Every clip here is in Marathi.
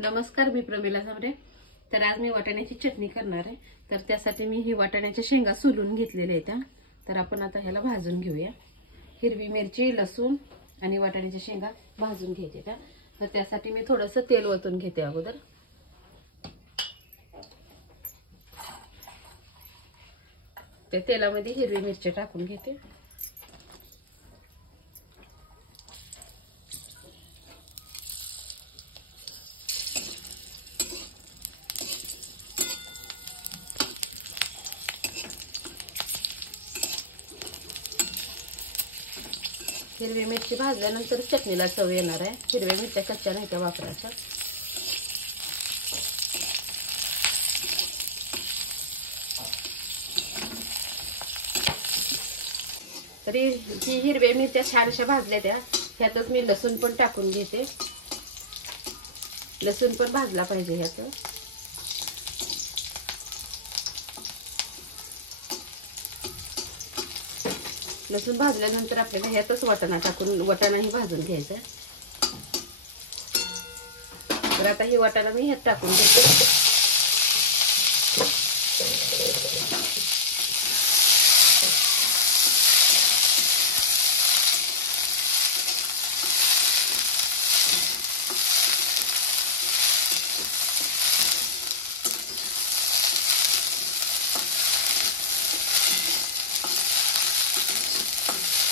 नमस्कार, मी प्रमिला समरे। तर आज मी वाटाण्याची चटणी करणार आहे। तर त्यासाठी मी ही वाटाण्याच्या शेंगा सोलून घेतलेल्या आहेत। तर आपण आता ह्याला भाजून घेऊया। हिरवी मिरची, लसूण आणि वाटाण्याच्या शेंगा भाजून घ्यायचे। तर त्यासाठी मी थोडंसं तेल ओतून घेते अगोदर। त्या तेलामध्ये हिरवी मिरची टाकून घेते। हिरवी मिरची भाजल्यानंतर चटणीला चव येणार आहे। हिरव्या मिरच्या कच्च्या नाही त्या वापरायच्या। तरी ही हिरव्या मिरच्या छानशा भाजल्या त्या ह्यातच मी लसूण पण टाकून घेते। लसूण पण भाजला पाहिजे ह्यात। लसूण भाजल्यानंतर आपल्याला ह्यातच वाटाणा टाकून वाटाणाही भाजून घ्यायचा। तर आता ही वाटाणा मी ह्यात टाकून घेते।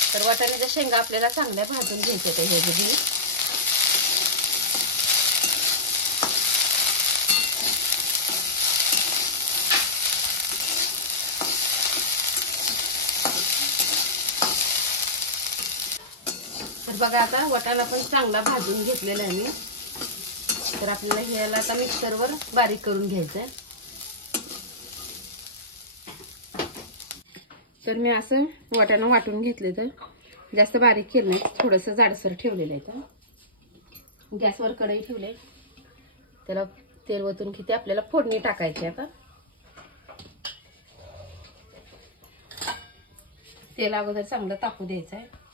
तर वाटाण्याच्या शेंगा आपल्याला चांगल्या भाजून घ्यायच्या ते हे बी। तर बघा आता वाटाणा पण चांगला भाजून घेतलेला आहे मी। तर आपल्याला ह्याला आता मिक्सरवर बारीक करून घ्यायचं आहे। तर मी असं वाटाणा वाटून घेतले। तर जास्त बारीक केलं नाही, थोडंसं जाडसर ठेवलेलं आहे। तर गॅसवर कढई ठेवले, त्याला तेल ओतून घेते। आपल्याला फोडणी टाकायची आता। तेल अगोदर चांगलं तापू द्यायचं आहे।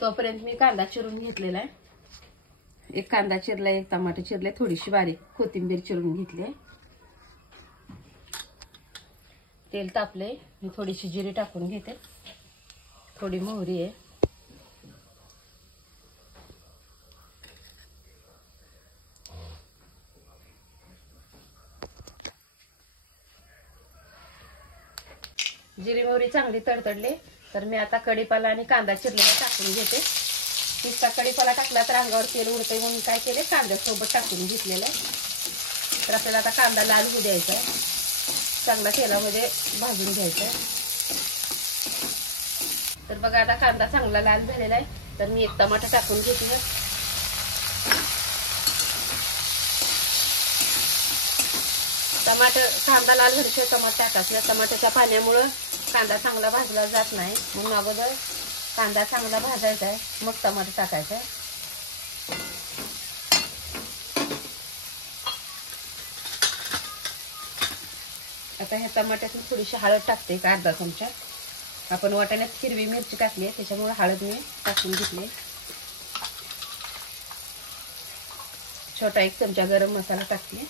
तोपर्यंत मी कांदा चिरून घेतलेला आहे। एक कांदा चिरला, एक टमाटर चिरले, थोडीशी बारीक कोथिंबीर चिरून घेतली आहे। तेल तापले, मी थोडीशी जिरे टाकून घेते। थोडी मोहरी आहे। जिरी मोहरी चांगली तडतडले तर मी आता कढीपाला आणि कांदा चिरलेला टाकून घेते। नुसता कढीपाला टाकला तर अंगावर तेल उडते म्हणून काय केले, कांद्यासोबत टाकून घेतलेलं आहे। तर आपल्याला आता कांदा लाल होऊ द्यायचा आहे, चांगला तेलामध्ये भाजून घ्यायचा आहे। तर बघा आता कांदा चांगला लाल झालेला आहे। तर मी एक टमाटर टाकून घेते। कांदा लाल भरपूर टमाटर टाकायचं। टमाट्याच्या पाण्यामुळे कांदा चांगला भाजला जात नाही, म्हणून अगोदर कांदा चांगला भाजायचा आहे, मग टमाटर टाकायचं आहे। आता ह्या टमाट्यातून थोडीशी हळद टाकते, एक अर्धा चमचा। आपण वाटाण्यात हिरवी मिरची टाकली आहे त्याच्यामुळे हळद मी टाकून घेतली। छोटा एक चमचा गरम मसाला टाकते।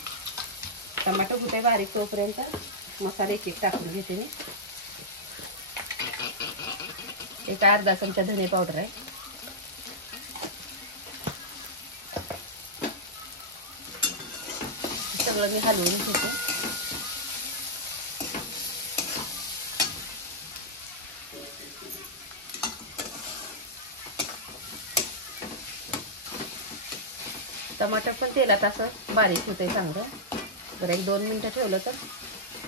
टमाटर होते बारीक तोपर्यंत मसाले एक एक टाकून घेते मी। एक अर्धा चमचा धने पावडर आहे। सगळं मी हलवून घेते। टमाटर पण तेलात असं बारीक होते चांगलं। जर 1-2 मिनिटं ठेवलं तर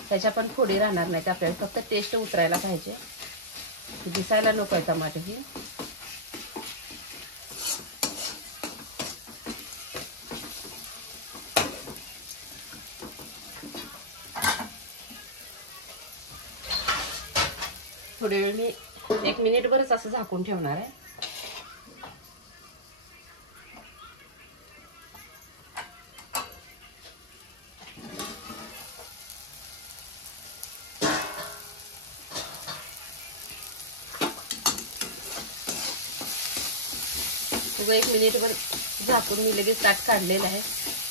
त्याच्या पण फोडी राहणार नाही। आपल्याला फक्त टेस्ट उतरायला पाहिजे, दिसायला नको आहे टमाटर ही। थोडे वेळ मी 1 मिनिटभरच असं झाकून ठेवणार आहे. उगा 1 मिनिटभर झाकून मी लगेच ताट काढलेलं आहे.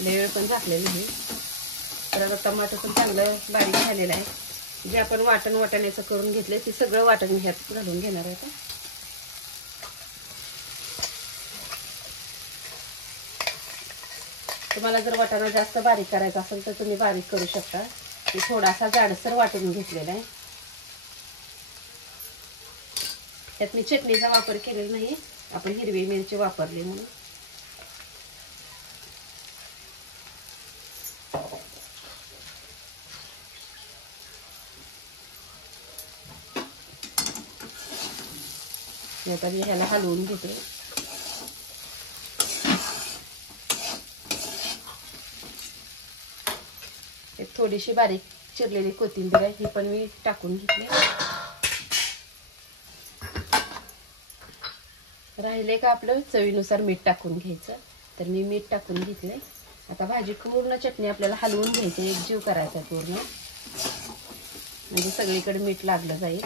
लय वेळ पण झाकलेलं नाही. तर टमाटर पण चांगलं बारीक झालेलं आहे. जे आपण वाटाण्याचं करून घेतले ते सगळं वाटण ह्यात घालून घेणार आहे. तुम्हाला जर वाटाणा जास्त बारीक करायचा असेल तर तुम्ही बारीक करू शकता. मी थोडासा जाडसर वाटून घेतलेला आहे. त्यात मी चटणीचा वापर केलेला नाही, आपण हिरवी मिरची वापरली म्हणून. आता मी ह्याला हलवून घेते. एक थोडीशी बारीक चिरलेली कोथिंबीर आहे, ही पण मी टाकून घेतली. राहिले का आपलं चवीनुसार मीठ टाकून घ्यायचं. तर मी मीठ टाकून घेतले. आता भाजी पूर्ण चटणी आपल्याला हलवून घ्यायची, एकजीव करायचा पूर्ण, म्हणजे सगळीकडे मीठ लागलं जाईल.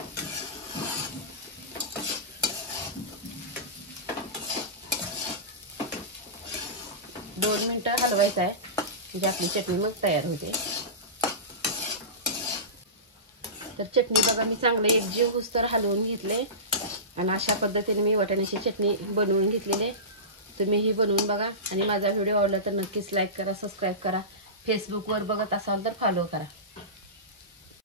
दोन मिनिटं हलवायचं आहे, म्हणजे आपली चटणी मग तयार होते. तर चटणी बघा मी चांगलं एकजीव होईस्तोवर हलवून घेतले आणि अशा पद्धतीने मी वाटाण्याची चटणी बनवून घेतलेली. तुम्हीही बनवून बघा आणि माझा व्हिडिओ आवडला तर नक्कीच लाईक करा, सबस्क्राईब करा. फेसबुकवर बघत असाल तर फॉलो करा.